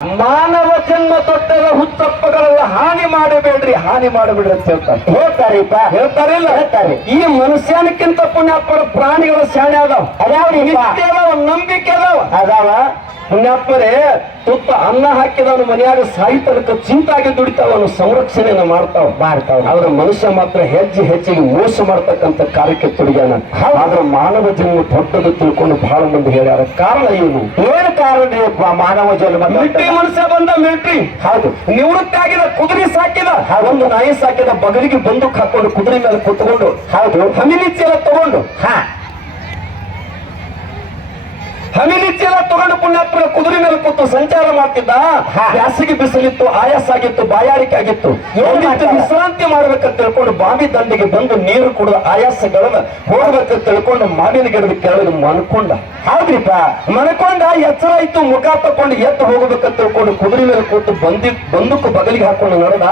ಮಾನವ ಜನ್ಮ ತೊಟ್ಟದ ಹುತ್ತಪ್ಪಗಳೆಲ್ಲ ಹಾನಿ ಮಾಡಬೇಡ್ರಿ ಹಾನಿ ಮಾಡಬೇಡ್ರಿ ಅಂತ ಹೇಳ್ತಾರೆ. ಹೇಳ್ತಾರಿಪ್ಪ. ಹೇಳ್ತಾರೆ ಇಲ್ಲ ಹೇಳ್ತಾರೆ. ಈ ಮನುಷ್ಯನಕ್ಕಿಂತ ಪುಣ್ಯಾತ್ಮರ ಪ್ರಾಣಿಗಳ ಶಾಣೆ ಅದಾವ. ಅದಾವ್ರಿ ನಂಬಿಕೆ ಅದಾವ. ಅದಾವ. ಪುಣ್ಯಾತ್ಮರೇ ತುತ್ತ ಅನ್ನ ಹಾಕಿದವನು ಮನೆಯಾಗ ಸಾಹಿತ್ಯಕ್ಕೆ ಚಿಂತಾಗಿ ದುಡಿತಾವನು ಸಂರಕ್ಷಣೆಯನ್ನು ಮಾಡ್ತಾವ. ಮಾಡ್ತಾವ. ಆದ್ರೆ ಮನುಷ್ಯ ಮಾತ್ರ ಹೆಜ್ಜೆ ಹೆಜ್ಜೆಗೆ ಮೋಸ ಮಾಡ್ತಕ್ಕಂಥ ಕಾರ್ಯಕ್ಕೆ ತೊಡಗ್ಯಾನ. ಆದ್ರೆ ಮಾನವ ಜನ್ಮ ದೊಡ್ಡದು ತಿಳ್ಕೊಂಡು ಬಹಳ ಮಂದಿ ಹೇಳ್ಯಾರ ಕಾರಣ ಏನು? ಏನು ಕಾರಣ ಮಾನವ ಜನ್ಮ ಮಿಲಿಟರಿ ಮನುಷ್ಯ ಬಂದ ಮಿಲಿಟರಿ. ಹೌದು. ನಿವೃತ್ತಿ ಆಗಿದ ಕುದುರೆ ಸಾಕಿದ ಒಂದು ನಾಯಿ ಸಾಕಿದ ಬಗಲಿಗೆ ಬಂದೂಕ್ ಹಾಕೊಂಡು ಕುದುರೆ ಮೇಲೆ ಕುತ್ಕೊಂಡು ಹೌದು. ಹಮಿನಿಚ್ಚೆಲ್ಲ ಚೀಲ ತಗೊಂಡು. ಹಾ. ಹಮಿಲಿ ಚೀಲ ತಗೊಂಡು ಪುಣ್ಯಾತ್ಮರ ಕುದುರೆ ಮೇಲೆ ಕೂತು ಸಂಚಾರ ಮಾಡ್ತಿದ್ದ. ಬ್ಯಾಸಿಗೆ ಬಿಸಿಲಿತ್ತು ಆಯಾಸ ಆಗಿತ್ತು ಬಾಯಾರಿಕೆ ಆಗಿತ್ತು? ವಿಶ್ರಾಂತಿ ಮಾಡ್ಬೇಕಂತ ತಿಳ್ಕೊಂಡು ಬಾವಿ ದಂಡೆಗೆ ಬಂದು ನೀರು ಕುಡಿದ ಆಯಾಸಗಳನ್ನ ಹೋಗ್ಬೇಕಂತ ತಿಳ್ಕೊಂಡು ಮಾವಿನ ಗಿಡದ ಕೆಳಗೆ ಮನ್ಕೊಂಡ ಹೌದ್ರಿಪ್ಪ ಮನಕೊಂಡ ಎಚ್ಚರ ಇತ್ತು ಮುಖ ತಕೊಂಡು ಎತ್ತು ಹೋಗ್ಬೇಕಂತ ತಿಳ್ಕೊಂಡು ಕುದುರೆ ಮೇಲೆ ಕೂತು ಬಂದಿ ಬಂದೂಕು ಬಗಲಿಗೆ ಹಾಕೊಂಡು ನಡೆದ.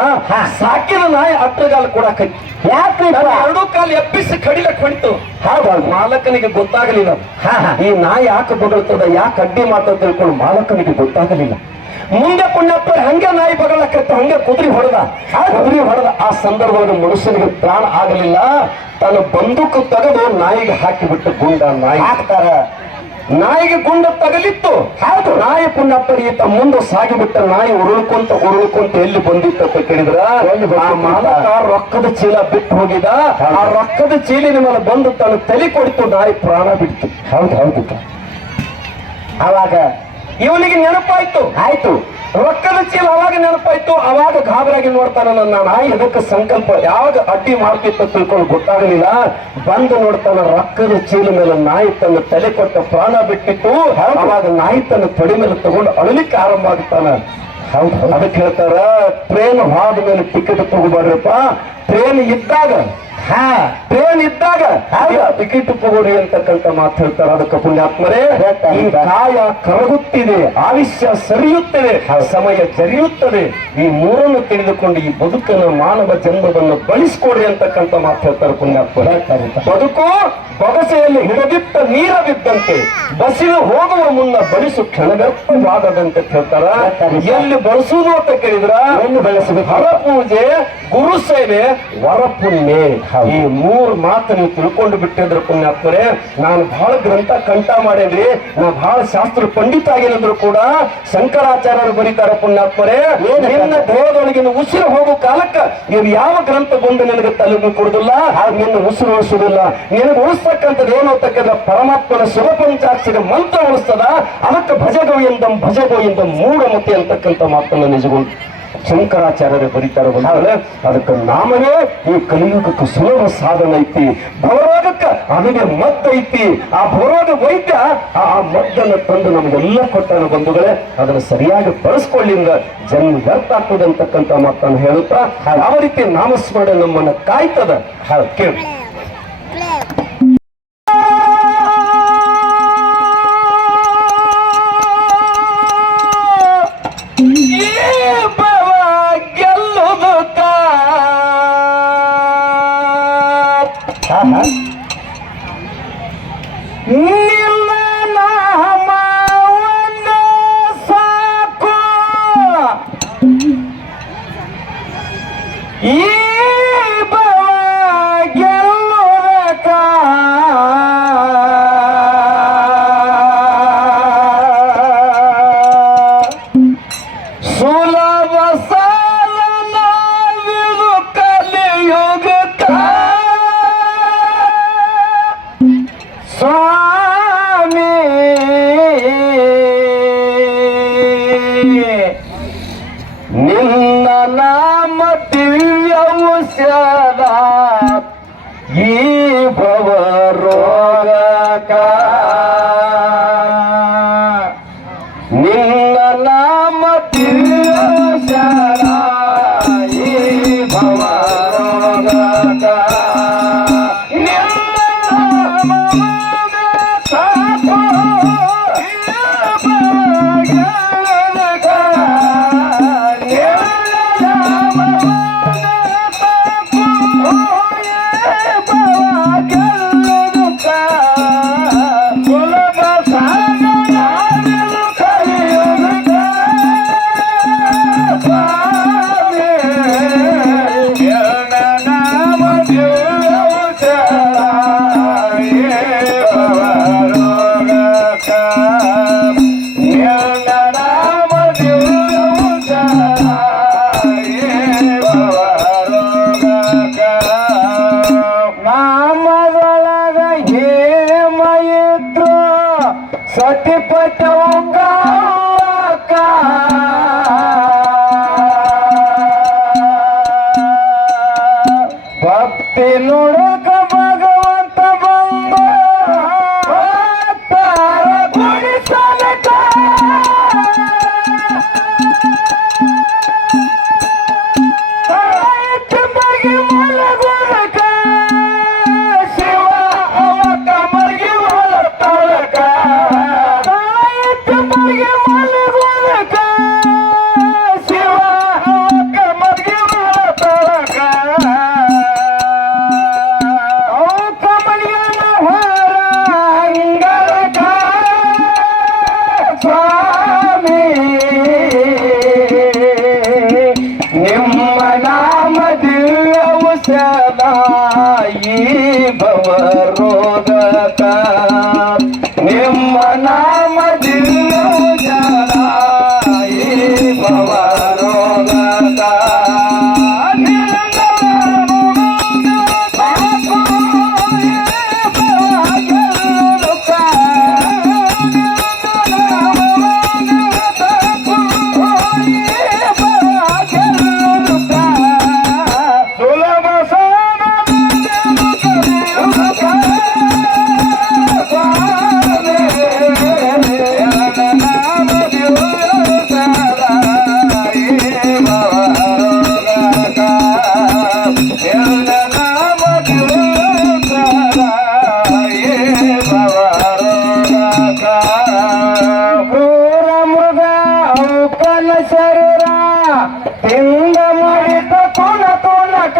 ಸಾಕಿದ ನಾಯಿ ಅಟ್ಟಗಾಲ ಕೊಡಾಕೈತಿ ಯಾಕೆ ಎರಡೂ ಕಾಲು ಎಬ್ಬಿಸಿ ಕಡಿಲಕ್ ಹೊಡಿತು ಹೌದಾ? ಮಾಲಕನಿಗೆ ಗೊತ್ತಾಗಲಿಲ್ಲ. ಈ ನಾಯಿ ಯಾಕೆ ಬಗಳ್ತದ ಯಾಕೆ ಅಡ್ಡಿ ಮಾತ ತಿಳ್ಕೊಂಡು ಮಾಲಕನಿಗೆ ಗೊತ್ತಾಗಲಿಲ್ಲ. ಮುಂದೆ ಪುಣ್ಯಪ್ಪ ಹಂಗೆ ನಾಯಿ ಬಗಳಕತ್ತ ಹಂಗೆ ಕುದುರೆ ಹೊಡೆದ. ಆ ಕುದುರೆ ಹೊಡೆದ ಆ ಸಂದರ್ಭದಲ್ಲಿ ಮನುಷ್ಯನಿಗೆ ಪ್ರಾಣ ಆಗಲಿಲ್ಲ. ತನ್ನ ಬಂದೂಕು ತೆಗೆದು ನಾಯಿಗೆ ಹಾಕಿಬಿಟ್ಟು ಗುಂಡ ನಾಯಿ. ಹಾಕ್ತಾರ. ನಾಯಿಗೆ ಗುಂಡ ತಗಲಿತ್ತು. ಹೌದು. ನಾಯಿ ಪುಣ್ಯ ಈತ ಮುಂದೆ ಸಾಗಿಬಿಟ್ಟ ನಾಯಿ ಉರುಳ್ಕೊಂತ ಉರುಳ್ಕೊಂತ ಎಲ್ಲಿ ಬಂದಿತ್ತು ಅಂತ ಕೇಳಿದ್ರ? ಮಾಲಕ ರೊಕ್ಕದ ಚೀಲ ಬಿಟ್ಟು ಹೋಗಿದ ಆ ರೊಕ್ಕದ ಚೀಲಿನ ಮೇಲೆ ಬಂದು ತನ್ನ ತಲೆ ಕೊಡಿತು ನಾಯಿ ಪ್ರಾಣ ಬಿಡ್ತು. ಹೌದು ಹೌದು. ಅವಾಗ ಇವನಿಗೆ ನೆನಪಾಯ್ತು. ಆಯ್ತು. ರೊಕ್ಕದ ಚೀಲ ಅವಾಗ ನೆನಪಾಯ್ತು, ಅವಾಗ ಗಾಬರಾಗಿ ನೋಡ್ತಾನ ನನ್ನ ನಾಯಿ. ಅದಕ್ಕೆ ಸಂಕಲ್ಪ ಯಾವಾಗ ಅಡ್ಡಿ ಮಾಡ್ತಿತ್ತು ತಿಳ್ಕೊಂಡು ಗೊತ್ತಾಗಲಿಲ್ಲ. ಬಂದು ನೋಡ್ತಾನ ರೊಕ್ಕದ ಚೀಲ ಮೇಲೆ ನಾಯಿ ತನ್ನ ತಲೆ ಕೊಟ್ಟ ಪ್ರಾಣ ಬಿಟ್ಟಿತ್ತು. ಅವಾಗ ನಾಯಿ ತನ್ನ ತೊಡೆ ಮೇಲೆ ತಗೊಂಡು ಅಳಲಿಕ್ಕೆ ಆರಂಭ ಆಗ್ತಾನ. ಅದಕ್ಕೆ ಹೇಳ್ತಾರ ಟ್ರೈನ್ ಹೋದ ಮೇಲೆ ಟಿಕೆಟ್ ತಗೋಬಾರ್ದಪ್ಪ. ಟ್ರೈನ್ ಇದ್ದಾಗ ಹಾ ಟ್ರೈನ್ ಇದ್ದಾಗ ಟಿಕೆಟ್ ಪಗೋಡಿ ಅಂತಕ್ಕಂಥ ಮಾತು ಹೇಳ್ತಾರೆ ಅದಕ್ಕೆ ಪುಣ್ಯಾತ್ಮರೇ. ಈ ಕಾಯ ಕರಗುತ್ತಿದೆ ಆಯುಷ್ಯ ಸರಿಯುತ್ತದೆ ಸಮಯ ಜರಿಯುತ್ತದೆ. ಈ ಮೂರನ್ನು ತಿಳಿದುಕೊಂಡು ಈ ಬದುಕನ್ನು ಮಾನವ ಜನ್ಮವನ್ನು ಬಳಸಿಕೊಡ್ರಿ ಅಂತಕ್ಕಂಥ ಮಾತು ಹೇಳ್ತಾರೆ ಪುಣ್ಯಾತ್ಮರೇ. ಬದುಕು ಬೊಗಸೆಯಲ್ಲಿ ಹಿಡದಿಟ್ಟ ನೀರ ಬಿದ್ದಂತೆ ಬಸಿದು ಹೋಗುವ ಮುನ್ನ ಬಡಿಸು ಕ್ಷಣಗರ್ಭವಾಗದಂತೆ ಕೇಳ್ತಾರ ಹೇಳ್ತಾರೆ. ಎಲ್ಲಿ ಬಳಸುವುದು ಅಂತ ಕೇಳಿದ್ರ? ಎಲ್ಲಿ ಬಳಸಬೇಕು? ಹರ ಪೂಜೆ ಗುರು ಸೇವೆ ವರಪುಣ್ಯ ಈ ಮೂರು ಮಾತು ನೀವು ತಿಳ್ಕೊಂಡು ಬಿಟ್ಟಿದ್ರ ಪುಣ್ಯಾತ್ಮರೆ. ನಾನು ಬಹಳ ಗ್ರಂಥ ಕಂಠ ಮಾಡೇನ್ರಿ ನಾ ಬಹಳ ಶಾಸ್ತ್ರ ಪಂಡಿತ ಆಗಿನಂದ್ರು ಕೂಡ ಶಂಕರಾಚಾರ್ಯರು ಬರೀತಾರ ಪುಣ್ಯಾತ್ಮರೇ. ನಿನ್ನ ದೇಹದೊಳಗಿನ ಉಸಿರು ಹೋಗೋ ಕಾಲಕ್ಕ ನೀವ್ ಯಾವ ಗ್ರಂಥ ಬಂದು ನಿನಗೆ ತಲೆಗೂ ಕೊಡುದಿಲ್ಲ? ನಿನ್ನ ಉಸಿರು ಉಳಿಸುವುದಿಲ್ಲ. ನಿನಗೆ ಉಳಿಸ್ತಕ್ಕಂಥದ್ದು ಏನು ಅಂತಕ್ಕಂಥ ಪರಮಾತ್ಮನ ಶಿವ ಪಂಚಾಕ್ಷರ ಮಂತ್ರ ಉಳಿಸ್ತದ ಅದಕ್ಕೆ ಭಜಗೋವಿಂದಂ ಭಜಗೋವಿಂದಂ ಮೂಢಮತಿ ಅಂತಕ್ಕಂಥ ಮಾತನ್ನು ನಿಜಗೊಂಡು ಶಂಕರಾಚಾರ್ಯರು ಬರೀತಾರೆ ಬಂದಾಗಲೇ ಅದಕ್ಕೆ ನಾಮವೇ ಈ ಕಲಿಯುಗಕ್ಕೆ ಸುಲಭ ಸಾಧನ ಐತಿ. ಭವರೋಗಕ್ಕ ಅದಕ್ಕೆ ಮದ್ದ ಐತಿ. ಆ ಭವರೋಗ ವೈದ್ಯ ಆ ಮದ್ದನ್ನು ತಂದು ನಮಗೆಲ್ಲ ಕೊಟ್ಟನ ಬಂಧುಗಳೇ ಅದನ್ನು ಸರಿಯಾಗಿ ಬಳಸ್ಕೊಳ್ಳಿಂದ ಜನ್ಮ ವ್ಯರ್ಥ ಆಗ್ತದೆ ಅಂತಕ್ಕಂಥ ಮಾತನ್ನು ಹೇಳುತ್ತಾ ಯಾವ ರೀತಿ ನಾಮಸ್ಮರಣೆ ನಮ್ಮನ್ನ ಕಾಯ್ತದ? ಕೇಳಿ. ನಿನ್ನ ನಾಮ ದಿವ್ಯವು ಊರ ಮೃಗ ಶರೀರ ಹಿಂದ ಮುಡಿತ ತುಣ ತುಣಕ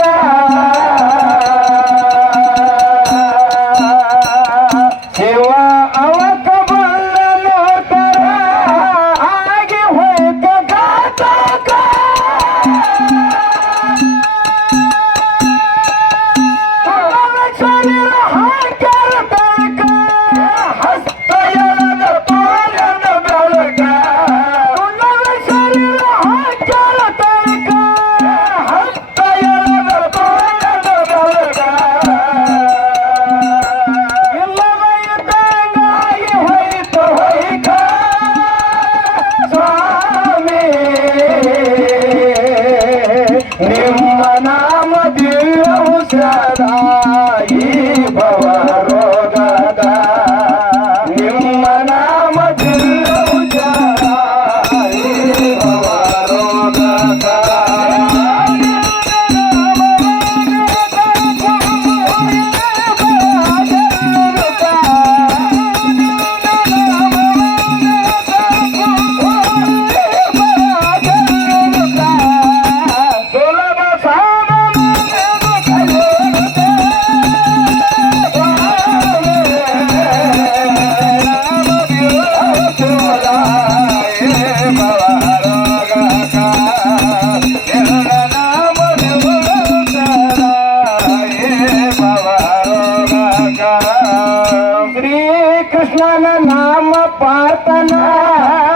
ಶ್ರೀಕೃಷ್ಣನ ನಾಮ ಪಾರ್ಥನ.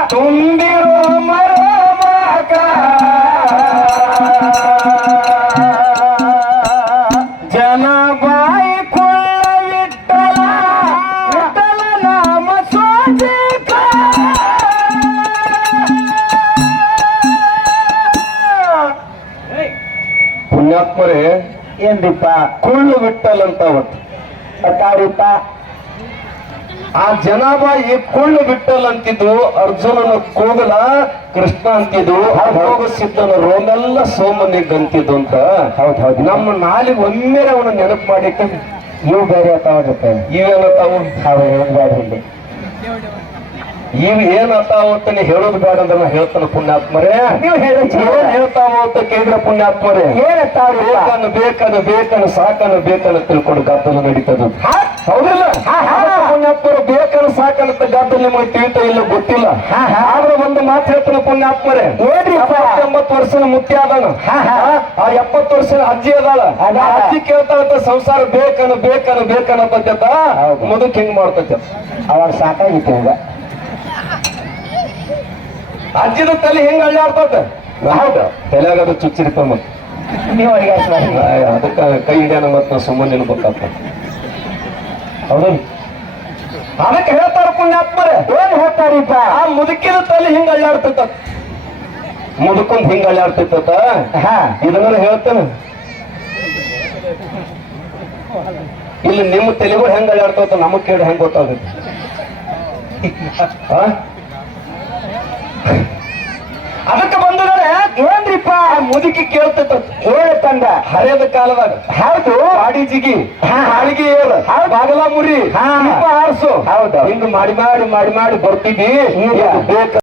ತುಂಬಿರೋ ಮರಮಕ. ಜನ ಬಾಯಿ ಕೊಳ್ಳ ವಿಠಲ. ವಿಠಲ ನಾಮ ಸೋಜಿಕ. ಪುಣ್ಯಾತ್ಮರೇ ಏನ್ರಿಪ್ಪ? ಕುಳ್ಳು ವಿಟ್ಟಲ್ ಅಂತ ಅವತ್ತು. ಅತ್ತಾರಿಪ್ಪ ಆ ಜನಾಬಾಯಿ ಕುಳ್ಳು ಬಿಟ್ಟಲ್ ಅಂತಿದ್ದು ಅರ್ಜುನನ ಕೂಗಲ ಕೃಷ್ಣ ಅಂತಿದ್ದು ಭೋಗ ಸಿದ್ಧನ ರೋಮೆಲ್ಲ ಸೋಮನಿಗ್ ಅಂತಿದ್ದು ಅಂತ. ಹೌದ್ ಹೌದು. ನಮ್ಮ ನಾಲಿ ಒಮ್ಮೆ ಅವನ ನೆನಪು ಮಾಡಿಟ್ಟು ಇವು ಬೇರೆ ತಾವ ಜೊತೆ ಹೌದು. ತಾವು ಇಲ್ಲಿ. ಇವ್ ಏನತಾವ ಅಂತ ನೀ ಹೇಳೋದು ಬೇಡ ಅಂತ ನಾ ಹೇಳ್ತಾನೆ ಪುಣ್ಯಾತ್ಮರೇ. ನೀವು ಹೇಳಿ ಏನ್ ಹೇಳ್ತಾವ ಅಂತ ಕೇಂದ್ರ ಪುಣ್ಯಾತ್ಮರೇ ಏನತ್ತಾವ್ರಿಪ್ಪ ಬೇಕನ್ನು ಬೇಕನ್ನು ಬೇಕನ್ನು ಸಾಕನ್ನು ಬೇಕನ್ನು ತಿಳ್ಕೊಂಡು ಗದ್ದಲು ನಡೀತದ. ಹೌದಿಲ್ಲ. ಪುಣ್ಯಾತ್ಮರು ಬೇಕನ್ನು ಸಾಕನ್ನು ಗದ್ದಲು ನಿಮಗೆ ತಿಳಿತ ಇಲ್ಲ ಗೊತ್ತಿಲ್ಲ. ಆದ್ರೆ ಒಂದು ಮಾತು ಹೇಳ್ತಾನೆ ಪುಣ್ಯಾತ್ಮರೇ. ನೋಡ್ರಿ ಎಂಬತ್ತು ವರ್ಷದ ಮುತ್ಯ ಅದಾನ. ಆ ಎಪ್ಪತ್ತು ವರ್ಷದ ಅಜ್ಜಿ ಅದಾಳ. ಅಜ್ಜಿ ಕೇಳ್ತಾಳಂತ ಸಂಸಾರ ಬೇಕನ್ನು ಬೇಕನ್ನು ಬೇಕನ್ನು ಹೌದು. ಮುದುಕ್ ಹೆಂಗ್ ಮಾಡ್ತೈತೆ? ಅವಾಗ ಸಾಕಾಗಿತ್ತು ಈಗ. ಅಜ್ಜಿದ ತಲೆ ಹೆಂಗ್ ಅಳ್ಳಾಡ್ತದ ಹೌದು. ತಲೆಯಾಗದು ಚುಚ್ಚಿರ್ತ ಮತ್ತೆ ನೀವು ಅದಕ್ಕ ಕೈ ಹಿಡಿಯೋಣ ಮತ್ತೆ ಸುಮ್ಮನೆ ನಿಲ್ಬೇಕಾಗ್ತದೆ. ಹೌದು. ಅದಕ್ಕೆ ಹೇಳ್ತಾರ ಪುಣ್ಯಾತ್ಮರ. ಏನ್ ಹೇಳ್ತಾರೀಪ ಆ ಮುದುಕಿನ ತಲೆ ಹಿಂಗ ಅಳ್ಳಾಡ್ತೈತ ಮುದುಕೊಂಡ್ ಹಿಂಗ ಅಳ್ಳಾಡ್ತೈತ ಹಾ. ಇದನ್ನ ಹೇಳ್ತೇನೆ. ಇಲ್ಲಿ ನಿಮ್ಮ ತಲೆಗಳು ಹೆಂಗ ಅಳ್ಳಾಡ್ತೈತ ನಮಗ್ ಕೇಳಿ ಹೆಂಗ್ ಗೊತ್ತಾಗುತ್ತೆ ಆ? ಅದಕ್ಕೆ ಬಂದರೆ ಏನ್ರಿಪ್ಪ ಮುದುಕಿ ಕೇಳ್ತಿದ್ರು ಹೇಳು ತಂದ? ಹರಿಯದ ಕಾಲದಾಗ. ಹೌದು. ಬಾಡಿ ಜಿಗಿ. ಹಾಳಿಗೆ ಏಳು ಬಾಗಲ ಮುರಿ ಹಾರಿಸು. ಹೌದು. ಹಿಂಗ್ ಮಾಡಿ ಮಾಡಿ ಮಾಡಿ ಮಾಡಿ ಬರ್ತಿದ್ದಿ? ಬೇಕ?